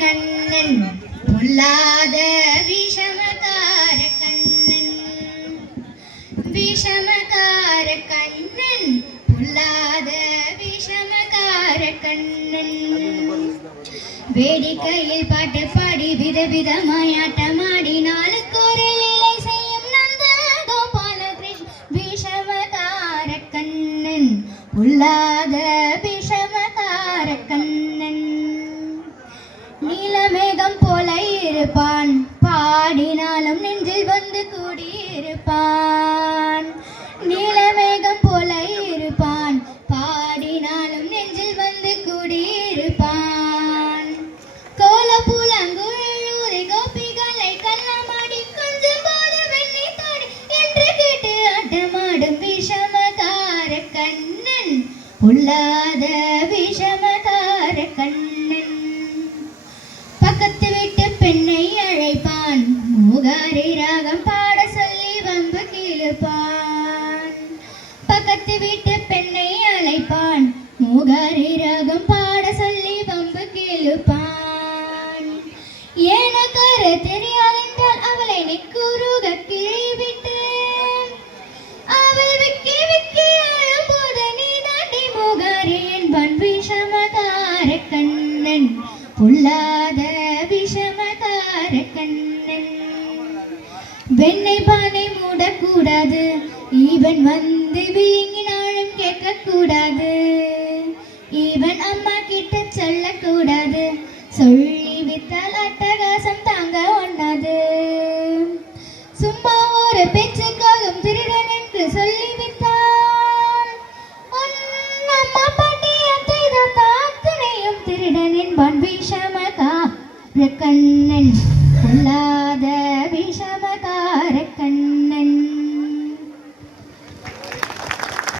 கண்ணன் பொல்லாத விஷமகார கண்ணன் விஷமகார கண்ணன் பொல்லாத விஷமகார கண்ணன் வேடிக்கையில் பாட்டு பாடி விதவிதமாய் ஆட்டமாடி நாளுக்கு ஒரு லீலை செய்யும் நந்த கோபால கிருஷ்ண விஷமகார கண்ணன் பொல்லாத விஷமகார கண்ணன் நீலமேகம் போல இருப்பான் பாடினாலும் நெஞ்சில் வந்து கூடியிருப்பான் நீலமேகம் போல இருப்பான் பாடினாலும் நெஞ்சில் வந்து கூடியிருப்பான் கோலபுலங்குழலூரி கோபிகளை கள்ளமாடி கொஞ்சம் போது வெண்ணை தாடி என்று கேட்டு ஆட்டமாடும் விஷமகார கண்ணன் பொல்லாத விஷமகார கண்ணன் பக்கத்து வீட்டு பெண்ணை அழைப்பான் மூகாரி ராகம் பாட சொல்லி வம்பு கிழுப்பான் பக்கத்து வீட்டு பெண்ணை அழைப்பான் மூகாரி ராகம் பாட சொல்லி வம்பு கிழுப்பான் எனக்கு தெரியாதென்றால் அவளை நெக்குருக கிழிவிட்டு அவள் விக்கி விக்கி அழும்போது நீ தாண்டி மூகாரி என்பான் விஷமகார கண்ணன் பொல்லாத விஷமகார கண்ணன் வெண்ணெய் பானை மூடக்கூடாது இவன் வந்து விழுங்கினாலும் கேட்கக்கூடாது இவன் அம்மா கிட்ட சொல்லக்கூடாது சொல்லி வித்தால் அட்டகாசம் தாங்க ஒண்ணாது சும்மா ஒரு பேச்சுக்காகும் திருடன் என்று சொல்லி வித்தான் அம்மா பாட்டி அத்தை தாத்தா அத்தனையும் திருடன் என்பான் விஷமகார கண்ணன்